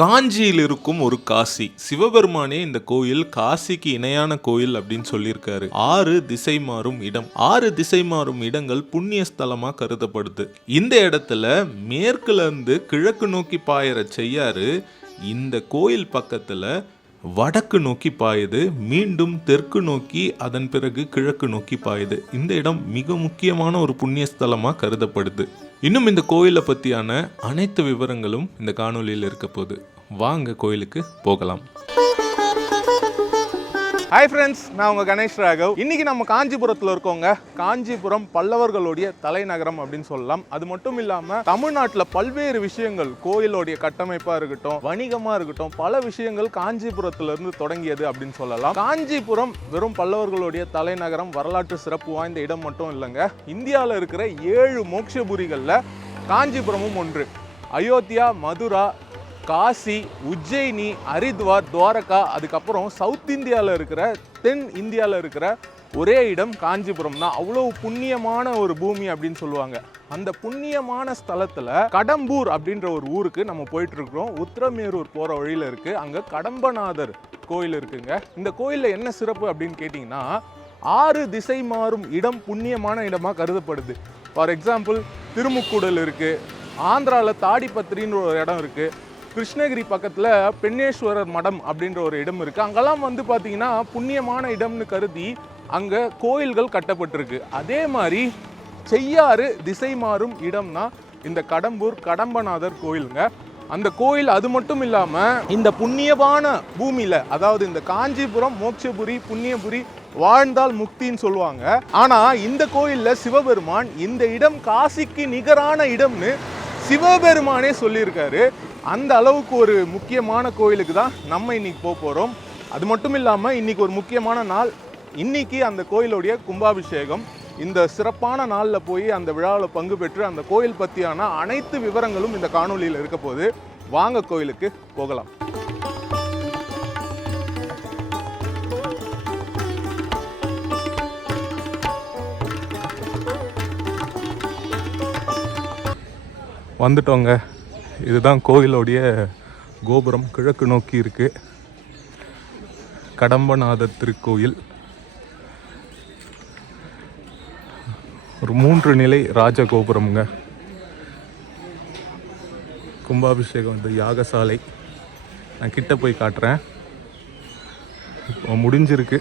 காஞ்சியில் இருக்கும் ஒரு காசி. சிவபெருமானே இந்த கோயில் காசிக்கு இணையான கோயில் அப்படின்னு சொல்லியிருக்காரு. 6 திசை மாறும் இடம். 6 திசை மாறும் இடங்கள் புண்ணிய ஸ்தலமா கருதப்படுது. இந்த இடத்துல மேற்குல இருந்து கிழக்கு நோக்கி பாயிற செய்யாறு இந்த கோயில் பக்கத்துல வடக்கு நோக்கி பாயுது, மீண்டும் தெற்கு நோக்கி, அதன் பிறகு கிழக்கு நோக்கி பாயுது. இந்த இடம் மிக முக்கியமான ஒரு புண்ணிய ஸ்தலமா கருதப்படுது. இன்னும் இந்த கோயிலை பற்றியான அனைத்து விவரங்களும் இந்த காணொலியில் இருக்க போகுது. வாங்க கோயிலுக்கு போகலாம். ஹாய் ஃப்ரெண்ட்ஸ், நான் உங்கள் கணேஷ் ராகவ். இன்றைக்கி நம்ம காஞ்சிபுரத்தில் இருக்கோங்க. காஞ்சிபுரம் பல்லவர்களுடைய தலைநகரம் அப்படின்னு சொல்லலாம். அது மட்டும் இல்லாமல் தமிழ்நாட்டில் பல்வேறு விஷயங்கள், கோயிலோடைய கட்டமைப்பாக இருக்கட்டும், வணிகமாக இருக்கட்டும், பல விஷயங்கள் காஞ்சிபுரத்திலிருந்து தொடங்கியது அப்படின்னு சொல்லலாம். காஞ்சிபுரம் வெறும் பல்லவர்களுடைய தலைநகரம், வரலாற்று சிறப்பு வாய்ந்த இடம் மட்டும் இல்லைங்க. இந்தியாவில் இருக்கிற 7 மோட்சபுரிகளில் காஞ்சிபுரமும் ஒன்று. அயோத்தியா, மதுரா, காசி, உஜ்ஜயினி, ஹரித்வார், துவாரகா, அதுக்கப்புறம் சவுத் இந்தியாவில் இருக்கிற, தென் இந்தியாவில் இருக்கிற ஒரே இடம் காஞ்சிபுரம் தான். அவ்வளோ புண்ணியமான ஒரு பூமி அப்படின்னு சொல்லுவாங்க. அந்த புண்ணியமான ஸ்தலத்தில் கடம்பூர் அப்படின்ற ஒரு ஊருக்கு நம்ம போயிட்டு இருக்கிறோம். உத்திரமேரூர் போகிற வழியில் இருக்குது. அங்கே கடம்பநாதர் கோயில் இருக்குங்க. இந்த கோயிலில் என்ன சிறப்பு அப்படின்னு கேட்டிங்கன்னா, 6 திசை மாறும் இடம் புண்ணியமான இடமாக கருதப்படுது. ஃபார் எக்ஸாம்பிள், திருமுக்கூடல் இருக்குது, ஆந்திராவில் தாடிப்பத்திரின்னு ஒரு இடம் இருக்குது, கிருஷ்ணகிரி பக்கத்தில் பெண்ணேஸ்வரர் மடம் அப்படின்ற ஒரு இடம் இருக்குது. அங்கெல்லாம் பார்த்தீங்கன்னா புண்ணியமான இடம்னு கருதி அங்கே கோயில்கள் கட்டப்பட்டிருக்கு. அதே மாதிரி செய்யாறு திசை மாறும் இடம்னா இந்த கடம்பூர் கடம்பநாதர் கோயிலுங்க. அந்த கோயில் அது மட்டும் இல்லாமல் இந்த புண்ணியமான பூமியில், அதாவது இந்த காஞ்சிபுரம் மோட்சபுரி, புண்ணியபுரி, வாழ்ந்தால் முக்தின்னு சொல்லுவாங்க. ஆனால் இந்த கோயிலில் சிவபெருமான் இந்த இடம் காசிக்கு நிகரான இடம்னு சிவபெருமானே சொல்லியிருக்காரு. அந்த அளவுக்கு ஒரு முக்கியமான கோயிலுக்கு தான் நம்ம இன்னைக்கு போக போகிறோம். அது மட்டும் இல்லாமல் இன்னைக்கு ஒரு முக்கியமான நாள். இன்னைக்கு அந்த கோயிலுடைய கும்பாபிஷேகம். இந்த சிறப்பான நாளில் போய் அந்த விழாவில் பங்கு பெற்று அந்த கோயில் பற்றியான அனைத்து விவரங்களும் இந்த காணொலியில் இருக்க போது. வாங்க கோயிலுக்கு போகலாம். வந்துட்டோங்க. இதுதான் கோயிலோடைய கோபுரம், கிழக்கு நோக்கி இருக்கு. கடம்பநாதர் திருக்கோயில். ஒரு 3 நிலை ராஜகோபுரம்ங்க. கும்பாபிஷேகம் வந்து யாகசாலை. நான் கிட்ட போய் காட்டுறேன். இப்போ முடிஞ்சிருக்கு.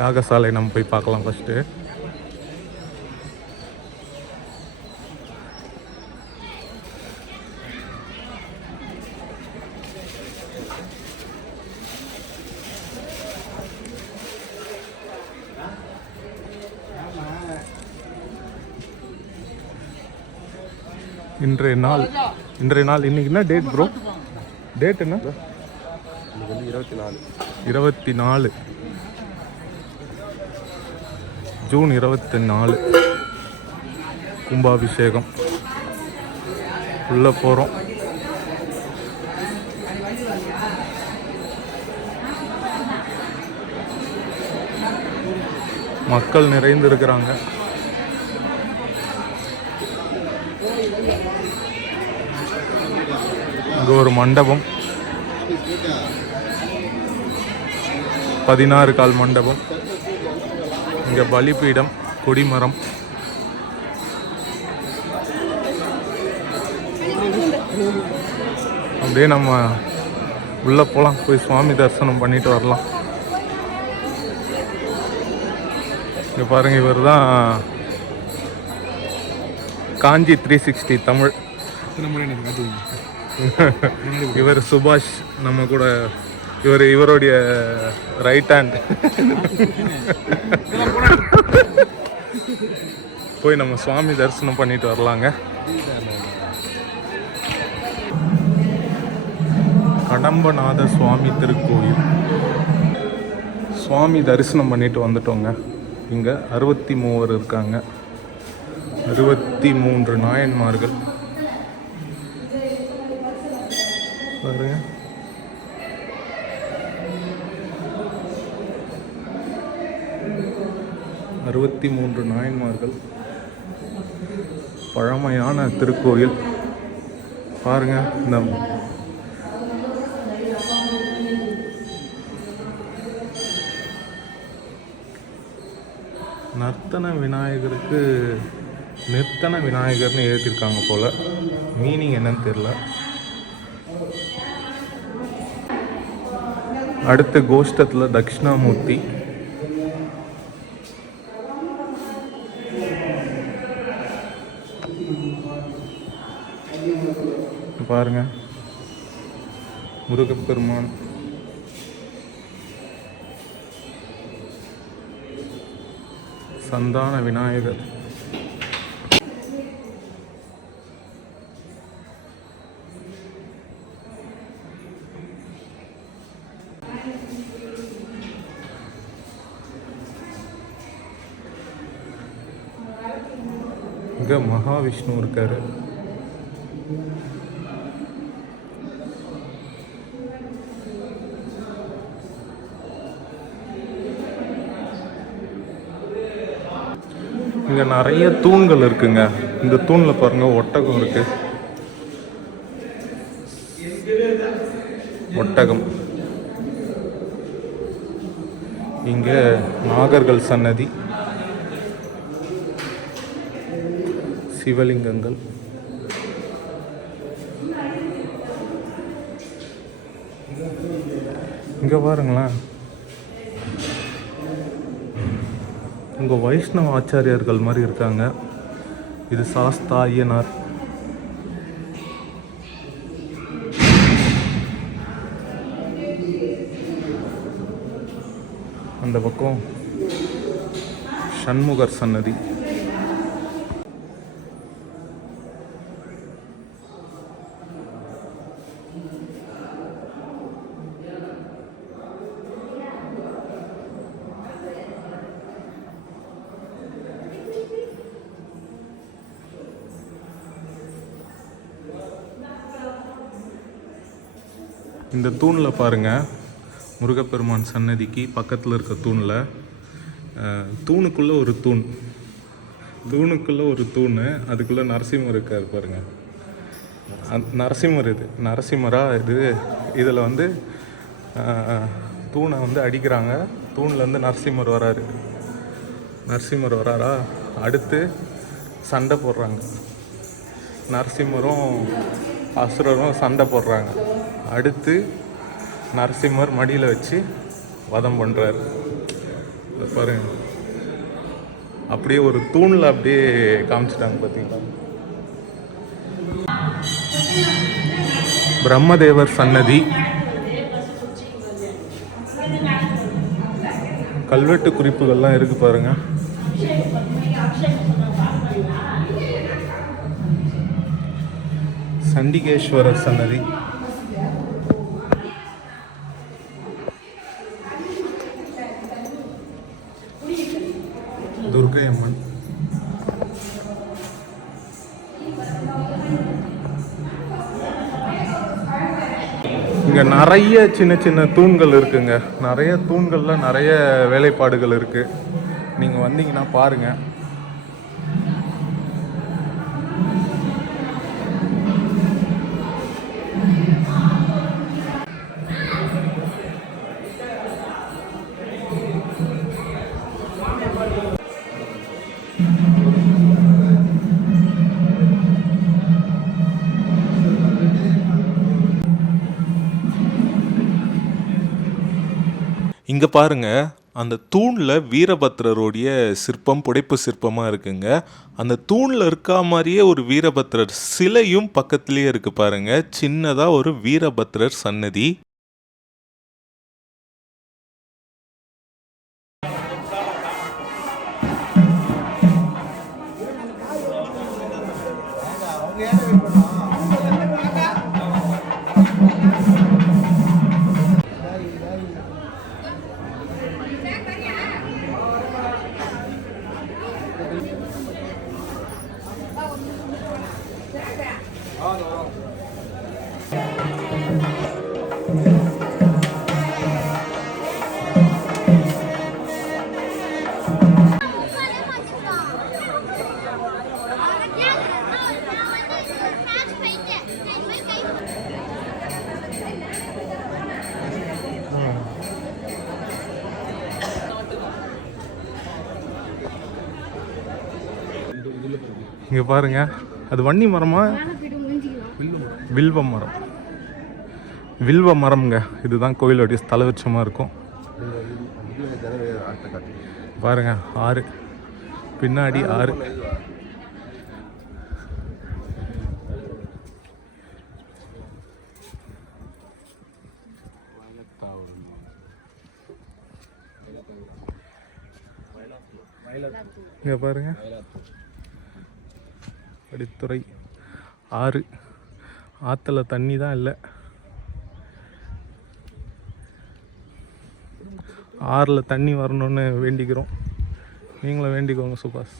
யாகசாலை நம்ம போய் பார்க்கலாம் ஃபஸ்ட்டு. இன்றைய நாள் இன்னைக்கு என்ன டேட் ப்ரோ? டேட் என்ன? 24 ஜூன் 24 கும்பாபிஷேகம். உள்ள போகிறோம். மக்கள் நிறைந்து இருக்கிறாங்க. இங்கே ஒரு மண்டபம், 16 கால் மண்டபம். இங்கே பலிபீடம், கொடிமரம். அப்படியே நம்ம உள்ளே போகலாம், போய் சுவாமி தரிசனம் பண்ணிட்டு வரலாம். இங்கே பாருங்கள், இவர் தான் காஞ்சி 360 தமிழ். இவர் சுபாஷ், நம்ம கூட இவருடைய ரைட் ஹேண்ட். போய் நம்ம சுவாமி தரிசனம் பண்ணிட்டு வரலாங்க. கடம்பநாத சுவாமி திருக்கோயில். சுவாமி தரிசனம் பண்ணிட்டு வந்துட்டோங்க. இங்கே 63 இருக்காங்க. 63 நாயன்மார்கள் பாருங்க. 63 நாயன்மார்கள். பழமையான திருக்கோயில் பாருங்க. இந்த நர்த்தன விநாயகருக்கு நிர்த்தன விநாயகர்னு எழுதியிருக்காங்க போல. மீனிங் என்னன்னு தெரியல. அடுத்து கோஷ்டத்தில் தட்சிணாமூர்த்தி. பாருங்க முருகப்பெருமான். சந்தான விநாயகர். இங்க மகாவிஷ்ணு இருக்காரு. இங்க நிறைய தூண்கள் இருக்குங்க. இந்த தூண்ல பாருங்க ஒட்டகம் இருக்கு. ஒட்டகம். இங்க நாகர்கள் சன்னதி, சிவலிங்கங்கள். இங்க பாருங்களேன், இங்க வைஷ்ணவ ஆச்சாரியர்கள் மாதிரி இருக்காங்க. இது சாஸ்தா ஐயனார். அந்த பக்கம் சண்முகர் சன்னதி. இந்த தூணில் பாருங்கள், முருகப்பெருமான் சன்னதிக்கு பக்கத்தில் இருக்க தூணில் தூணுக்குள்ளே ஒரு தூண், தூணுக்குள்ளே ஒரு தூண், அதுக்குள்ளே நரசிம்மர் இருக்கார் பாருங்கள். நரசிம்மர், இது நரசிம்மராக இது. இதில் வந்து தூணை வந்து அடிக்கிறாங்க. தூண்லேருந்து நரசிம்மர் வராரு. நரசிம்மர் வராரா, அடுத்து சண்டை போடுறாங்க. நரசிம்மரும் அசுரரும் சண்டை போடுறாங்க. அடுத்து நரசிம்மர் மடியில் வச்சு வதம் பண்ணுறாரு. பாருங்க, அப்படியே ஒரு தூணில் அப்படியே காமிச்சிட்டாங்க பார்த்தீங்களா. பிரம்மதேவர் சன்னதி. கல்வெட்டு குறிப்புகள்லாம் இருக்கு பாருங்க. சண்டிகேஸ்வரர் சன்னதி. துர்க்கை அம்மன். இங்க நிறைய சின்ன சின்ன தூண்கள் இருக்குங்க. நிறைய தூண்கள்ல நிறைய வேலைப்பாடுகள் இருக்கு. நீங்க வந்தீங்கன்னா பாருங்க. இங்கே பாருங்க, அந்த தூணில் வீரபத்ரருடைய சிற்பம் புடைப்பு சிற்பமாக இருக்குங்க. அந்த தூணில் இருக்கா மாதிரியே ஒரு வீரபத்ரர் சிலையும் பக்கத்துலேயே இருக்கு பாருங்க. சின்னதாக ஒரு வீரபத்ரர் சன்னதி. இங்கே பாருங்க, அது வன்னி மரமா வில்வ மரம்? வில்வ மரம்ங்க. இதுதான் கோயிலோடைய ஸ்தல விருட்சமாக இருக்கும். பாருங்க, ஆறு, பின்னாடி ஆறு. இங்கே பாருங்க, படித்துறை ஆறு. ஆற்றுல தண்ணி தான் இல்லை. ஆறில் தண்ணி வரணும்னு வேண்டிக்கிறோம். நீங்களும் வேண்டிக்கோங்க சுபாஷ்.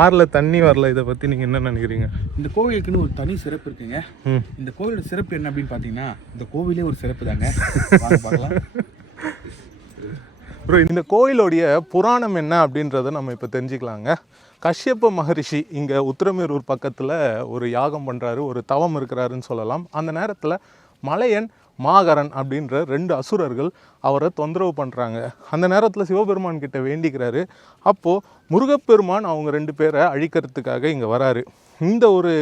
ஆறில் தண்ணி வரல, இதை பற்றி நீங்கள் என்ன நினைக்கிறீங்க? இந்த கோவிலுக்குன்னு ஒரு தனி சிறப்பு இருக்குங்க. இந்த கோவிலோட சிறப்பு என்ன அப்படின்னு பார்த்தீங்கன்னா, இந்த கோவிலே ஒரு சிறப்பு தாங்க. பார்க்கலாம் ப்ரோ. இந்த கோயிலோடைய புராணம் என்ன அப்படின்றத நம்ம இப்போ தெரிஞ்சுக்கலாங்க. கஷ்யப்ப மகரிஷி இங்கே உத்திரமேரூர் பக்கத்தில் ஒரு யாகம் பண்ணுறாரு, ஒரு தவம் இருக்கிறாருன்னு சொல்லலாம். அந்த நேரத்தில் மலையன், மாகரன் அப்படின்ற 2 அசுரர்கள் அவரை தொந்தரவு பண்ணுறாங்க. அந்த நேரத்தில் சிவபெருமான் கிட்ட வேண்டிக்கிறாரு. அப்போது முருகப்பெருமான் அவங்க 2 பேரை அழிக்கிறதுக்காக இங்கே வராரு. இந்த ஒரு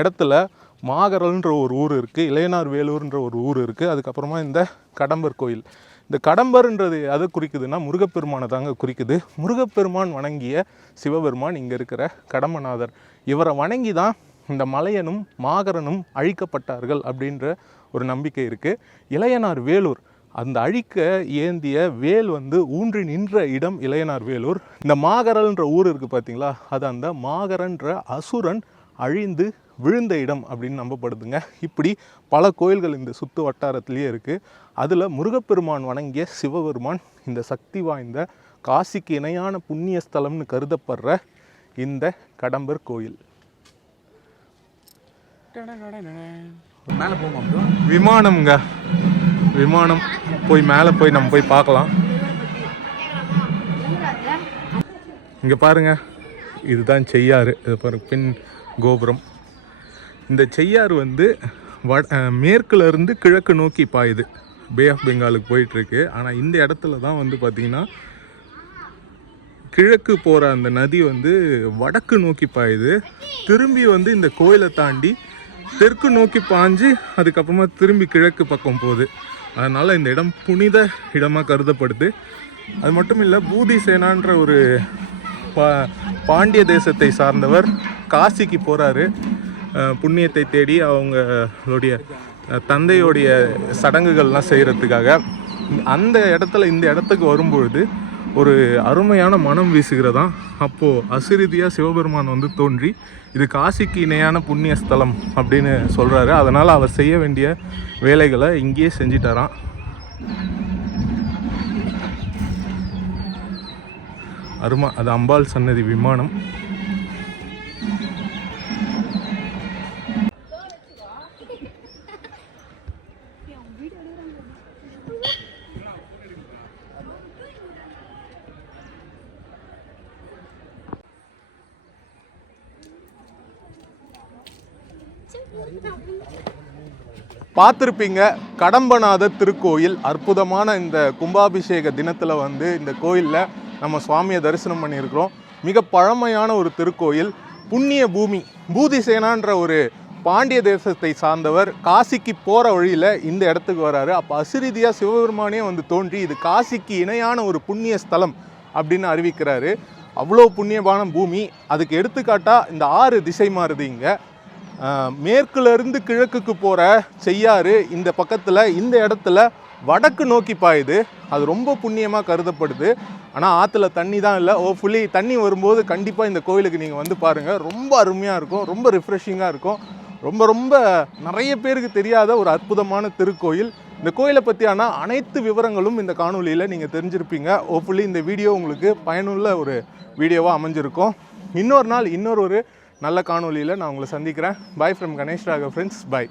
இடத்துல மாகரல்ன்ற ஒரு ஊர் இருக்குது, இளையனார் வேலூர்ன்ற ஒரு ஊர் இருக்குது. அதுக்கப்புறமா இந்த கடம்பர் கோயில். இந்த கடம்பர்ன்றது எதை குறிக்குதுன்னா முருகப்பெருமானை தாங்க குறிக்குது. முருகப்பெருமான் வணங்கிய சிவபெருமான் இங்கே இருக்கிற கடம்பநாதர். இவரை வணங்கி தான் இந்த மலையனும் மாகரனும் அழிக்கப்பட்டார்கள் அப்படின்ற ஒரு நம்பிக்கை இருக்குது. இளையனார் வேலூர், அந்த அழிக்க ஏந்திய வேல் ஊன்றி நின்ற இடம் இளையனார் வேலூர். இந்த மாகரல்ன்ற ஊர் இருக்குது பார்த்தீங்களா, அது அந்த மாகரன்ற அசுரன் அழிந்து விழுந்த இடம் அப்படின்னு நம்பப்படுதுங்க. இப்படி பல கோயில்கள் இந்த சுற்று வட்டாரத்திலேயே இருக்குது. அதில் முருகப்பெருமான் வணங்கிய சிவபெருமான் இந்த சக்தி வாய்ந்த காசிக்கு இணையான புண்ணிய ஸ்தலம்னு கருதப்படுற இந்த கடம்பர் கோயில். மேலே போவோம். விமானம்ங்க, விமானம் போய் மேலே போய் நம்ம போய் பார்க்கலாம். இங்கே பாருங்க, இதுதான் செய்யாறு. இது பாருங்க, பின் கோபுரம். இந்த செய்யாறு மேற்குல இருந்து கிழக்கு நோக்கி பாயுது, பே ஆஃப் பெங்காலுக்கு போயிட்டுருக்கு. ஆனால் இந்த இடத்துல தான் பார்த்திங்கன்னா கிழக்கு போகிற அந்த நதி வடக்கு நோக்கி பாயுது. திரும்பி இந்த கோயிலை தாண்டி தெற்கு நோக்கி பாஞ்சு அதுக்கப்புறமா திரும்பி கிழக்கு பக்கம் போகுது. அதனால் இந்த இடம் புனித இடமாக கருதப்படுது. அது மட்டும் இல்லை, பூதிசேனான்ற ஒரு பாண்டிய தேசத்தை சார்ந்தவர் காசிக்கு போகிறாரு புண்ணியத்தை தேடி, அவங்களுடைய தந்தையோடைய சடங்குகள்லாம் செய்கிறதுக்காக. அந்த இடத்துல இந்த இடத்துக்கு வரும்பொழுது ஒரு அருமையான மனம் வீசுகிறதாம். அப்போது அசிரீதியாக சிவபெருமான் தோன்றி இது காசிக்கு இணையான புண்ணிய ஸ்தலம் அப்படின்னு சொல்கிறாரு. அதனால் அவர் செய்ய வேண்டிய வேலைகளை இங்கேயே செஞ்சிட்டாராம். அருமா, அது அம்பாள் சன்னதி விமானம். பார்த்துருப்பீங்க, கடம்பநாதர் திருக்கோயில். அற்புதமான இந்த கும்பாபிஷேக தினத்தில் இந்த கோயிலில் நம்ம சுவாமியை தரிசனம் பண்ணியிருக்கிறோம். மிக பழமையான ஒரு திருக்கோயில், புண்ணிய பூமி. பூதிசேனான்ற ஒரு பாண்டிய தேசத்தை சார்ந்தவர் காசிக்கு போகிற வழியில் இந்த இடத்துக்கு வராரு. அப்போ அசிரீதியாக சிவபெருமானே தோன்றி இது காசிக்கு இணையான ஒரு புண்ணிய ஸ்தலம் அப்படின்னு அறிவிக்கிறாரு. அவ்வளோ புண்ணியமான பூமி. அதுக்கு எடுத்துக்காட்டாக இந்த 6 திசை மாறுது. இங்கே மேற்குலேருந்து கிழக்குக்கு போகிற செய்யாறு இந்த பக்கத்தில் இந்த இடத்துல வடக்கு நோக்கி பாயுது. அது ரொம்ப புண்ணியமாக கருதப்படுது. ஆனால் ஆற்றுல தண்ணி தான் இல்லை. ஹோப்ஃபுல்லி தண்ணி வரும்போது கண்டிப்பாக இந்த கோயிலுக்கு நீங்கள் பாருங்கள். ரொம்ப அருமையாக இருக்கும், ரொம்ப ரிஃப்ரெஷிங்காக இருக்கும். ரொம்ப ரொம்ப நிறைய பேருக்கு தெரியாத ஒரு அற்புதமான திருக்கோயில். இந்த கோயிலை பற்றியான அனைத்து விவரங்களும் இந்த காணொலியில் நீங்கள் தெரிஞ்சிருப்பீங்க. ஹோப்ஃபுல்லி இந்த வீடியோ உங்களுக்கு பயனுள்ள ஒரு வீடியோவாக அமைஞ்சிருக்கும். இன்னொரு நாள் இன்னொரு நல்ல காணொலியில் நான் உங்களை சந்திக்கிறேன். Bye from Ganesh Raghav friends. By.